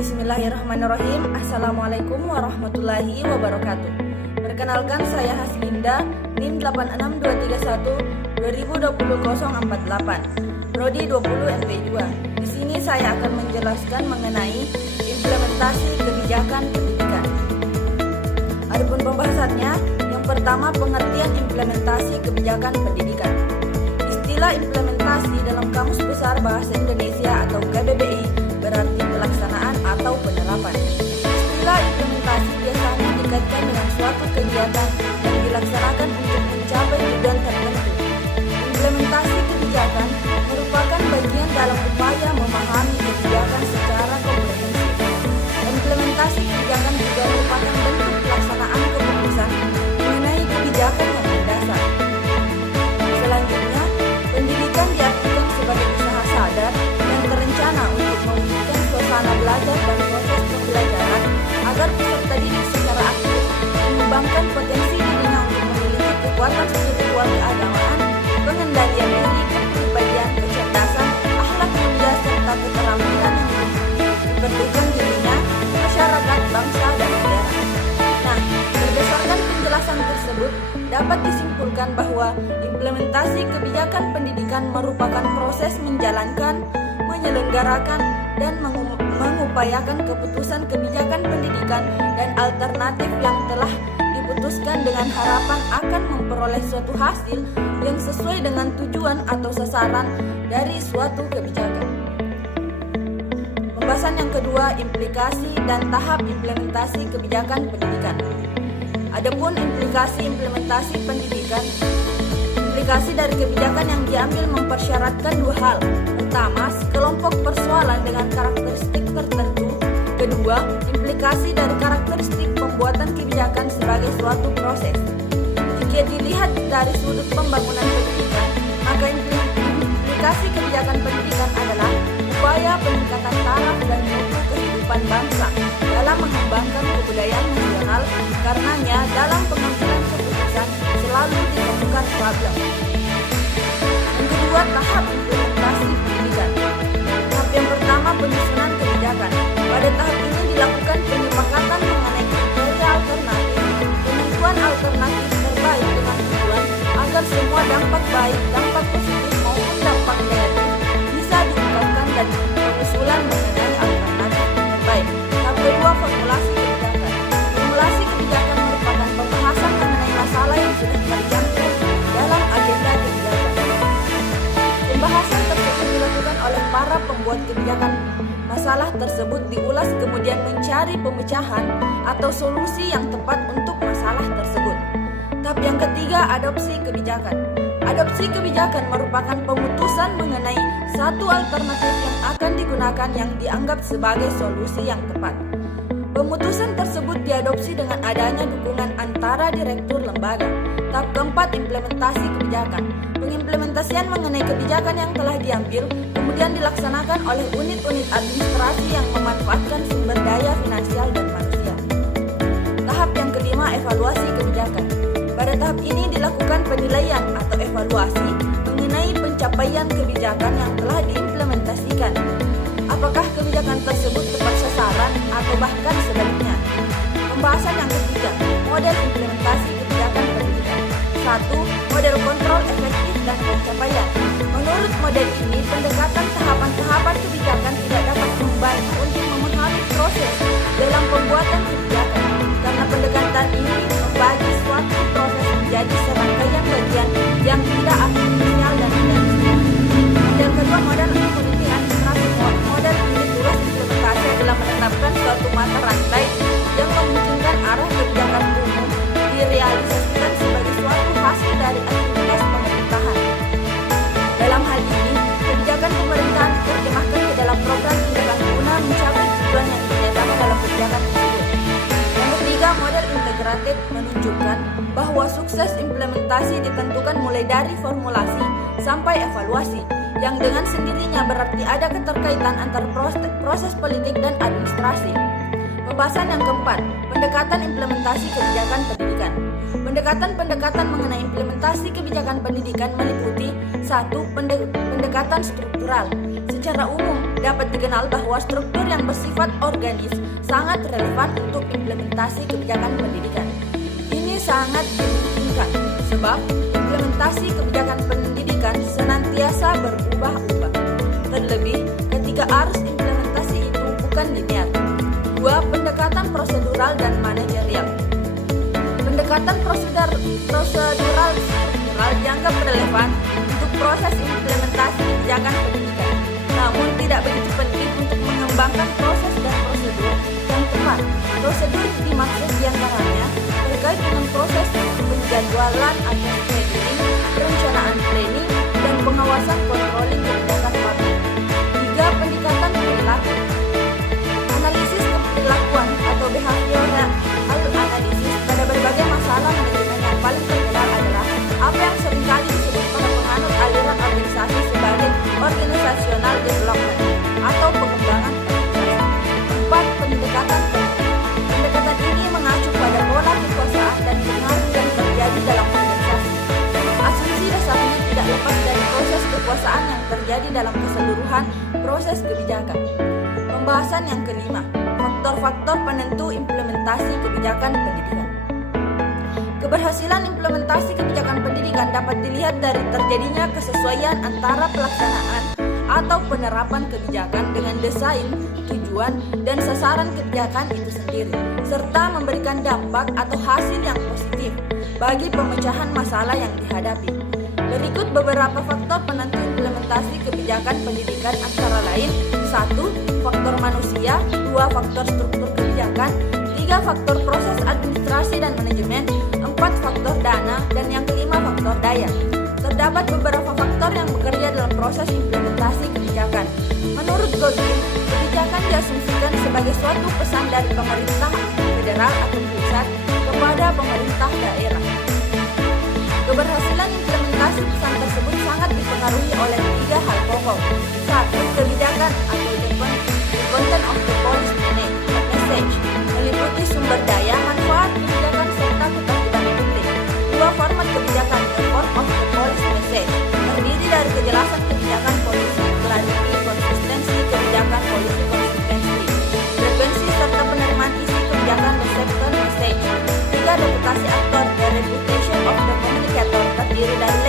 Bismillahirrahmanirrahim. Assalamualaikum warahmatullahi wabarakatuh. Perkenalkan, saya Haslinda, NIM 86231 Prodi 20 MP2. Di sini saya akan menjelaskan mengenai implementasi kebijakan pendidikan. Adapun pembahasannya, yang pertama pengertian implementasi kebijakan pendidikan. Istilah implementasi dalam Kamus Besar Bahasa Indonesia atau KBBI berarti pelaksanaan atau penerapan. Istilah implementasi biasanya dikaitkan dengan suatu kegiatan yang dilaksanakan untuk mencapai tujuan tertentu. Implementasi kebijakan merupakan bagian dalam upaya memahami kebijakan secara komprehensif. Implementasi kebijakan juga merupakan bentuk pelaksanaan keputusan mengenai kebijakan yang mendasar. Selanjutnya, pendidikan diartikan sebagai usaha sadar dan terencana untuk mewujudkan suasana belajar dan proses pembelajaran agar peserta didik secara aktif mengembangkan potensi dirinya untuk memiliki kekuatan spiritual keagamaan, pengendalian diri, kepribadian, kecerdasan, akhlak mulia, serta keterampilan yang diperlukan dirinya, masyarakat, bangsa, dan negara. Nah, berdasarkan penjelasan tersebut, dapat disimpulkan bahwa implementasi kebijakan pendidikan merupakan proses menjalankan, menyelenggarakan, dan mengupayakan keputusan kebijakan pendidikan dan alternatif yang telah diputuskan dengan harapan akan memperoleh suatu hasil yang sesuai dengan tujuan atau sasaran dari suatu kebijakan. Pembahasan yang kedua, implikasi dan tahap implementasi kebijakan pendidikan. Adapun implikasi implementasi pendidikan, implikasi dari kebijakan yang diambil mempersyaratkan dua hal. Pertama, sekelompok persoalan dengan karakteristik tertentu. Kedua, implikasi dari karakteristik pembuatan kebijakan sebagai suatu proses. Jika dilihat dari sudut pembangunan pendidikan, maka implikasi kebijakan pendidikan adalah upaya peningkatan taraf dan mutu kehidupan bangsa dalam mengembangkan kebudayaan nasional. Karenanya, dalam pengambilan keputusan selalu ditemukan problem. Yang kedua, tahap implementasi pendidikan. Tahap yang pertama, penyusunan kebijakan. Pada tahap ini dilakukan penyepakatan mengenai kriteria alternatif, penentuan alternatif terbaik dengan tujuan agar semua dampak baik, dampak positif maupun dampak negatif bisa diungkapkan dan pengusulan mengenai alternatif terbaik. Tahap kedua, formulasi kebijakan. Formulasi kebijakan merupakan pembahasan mengenai masalah yang sudah tercantum dalam agenda kebijakan. Pembahasan tersebut dilakukan oleh para pembuat kebijakan. Masalah tersebut diulas kemudian mencari pemecahan atau solusi yang tepat untuk masalah tersebut. Tahap yang ketiga, adopsi kebijakan. Adopsi kebijakan merupakan pemutusan mengenai satu alternatif yang akan digunakan yang dianggap sebagai solusi yang tepat. Pemutusan tersebut diadopsi dengan adanya dukungan antara direktur lembaga. Tahap keempat, implementasi kebijakan. Pengimplementasian mengenai kebijakan yang telah diambil kemudian dilaksanakan oleh unit-unit administrasi yang memanfaatkan sumber daya finansial dan manusia. Tahap yang kelima, evaluasi kebijakan. Pada tahap ini dilakukan penilaian atau evaluasi mengenai pencapaian kebijakan yang telah diimplementasikan. Apakah kebijakan tersebut tepat sasaran atau bahkan sebaliknya? Pembahasan yang ketiga, model implementasi kebijakan pendidikan. 1. Model kontrol efektif dan pencapaian. Menurut model ini, pendekatan tahapan-tahapan kebijakan tidak dapat membantu untuk memahami proses dalam pembuatan kebijakan, karena pendekatan ini membagi suatu proses menjadi serangkaian bagian yang tidak artifisial dan realistis. Model kedua, model politik administrasi. Model ini tugas implementasi adalah menetapkan suatu mata rantai yang memungkinkan arah kebijakan umum direalisasikan sebagai suatu hasil dari aktivitas pemerintahan. Dalam hal ini, kebijakan pemerintahan diterjemahkan ke dalam program tindakan guna mencapai tujuan yang dinyatakan dalam kebijakan tersebut. Yang ketiga, model integrated menunjukkan bahwa sukses implementasi ditentukan mulai dari formulasi sampai evaluasi, yang dengan sendirinya berarti ada keterkaitan antar proses politik dan administrasi. Pembahasan yang keempat, pendekatan implementasi kebijakan pendidikan. Pendekatan-pendekatan mengenai implementasi kebijakan pendidikan meliputi 1. Pendekatan struktural. Secara umum, dapat dikenal bahwa struktur yang bersifat organis sangat relevan untuk implementasi kebijakan pendidikan. Ini sangat dimungkinkan sebab implementasi kebijakan pendidikan senantiasa berubah-ubah. Terlebih, ketika arus implementasi itu bukan linear. 2. Pendekatan prosedural dan manajerial. Pendekatan prosedural struktural dianggap relevan untuk proses implementasi kebijakan pendidikan, namun tidak begitu penting untuk mengembangkan proses dan prosedur yang tepat. Prosedur dimaksud diantaranya terkait dengan proses penjadwalan atau scheduling, perencanaan planning, dan pengawasan controlling kebijakan publik. 3. Pendekatan perilaku. Analisis keperilakuan atau behavioral analysis pada berbagai masalah manajemen yang paling terkenal adalah apa yang seringkali disebut para penganut aliran organisasi sebagai organizational development atau pengembangan organisasi. 4. Pendekatan politik. Pendekatan ini mengacu pada pola kekuasaan dan pengaruh yang terjadi dalam organisasi. Asumsi dasarnya tidak lepas dari proses kekuasaan yang terjadi dalam keseluruhan proses kebijakan. Pembahasan yang kelima, faktor-faktor penentu implementasi kebijakan pendidikan. Keberhasilan implementasi kebijakan pendidikan dapat dilihat dari terjadinya kesesuaian antara pelaksanaan atau penerapan kebijakan dengan desain, tujuan, dan sasaran kebijakan itu sendiri, serta memberikan dampak atau hasil yang positif bagi pemecahan masalah yang dihadapi. Berikut beberapa faktor penentu implementasi kebijakan pendidikan antara lain: 1. Faktor manusia, 2. Faktor struktur kebijakan, 3. Faktor proses administrasi dan manajemen, 4. Faktor dana, dan yang kelima faktor daya. Terdapat beberapa faktor yang bekerja dalam proses implementasi kebijakan. Menurut Godwin, kebijakan diasumsikan sebagai suatu pesan dari pemerintah federal atau pusat kepada pemerintah daerah. Keberhasilan implementasi pesan tersebut sangat dipengaruhi oleh 3 hal pokok. 1. Kebijakan atau the content of the policy message, meliputi sumber daya, manfaat kebijakan, serta ketertiban publik. 2. Format kebijakan, the form of the policy message, terdiri dari kejelasan kebijakan polisi, clarity, konsistensi kebijakan polisi, frekuensi serta penerimaan isi kebijakan, receptor message. 3. Reputasi aktor, the reputation of the communicator, terdiri dari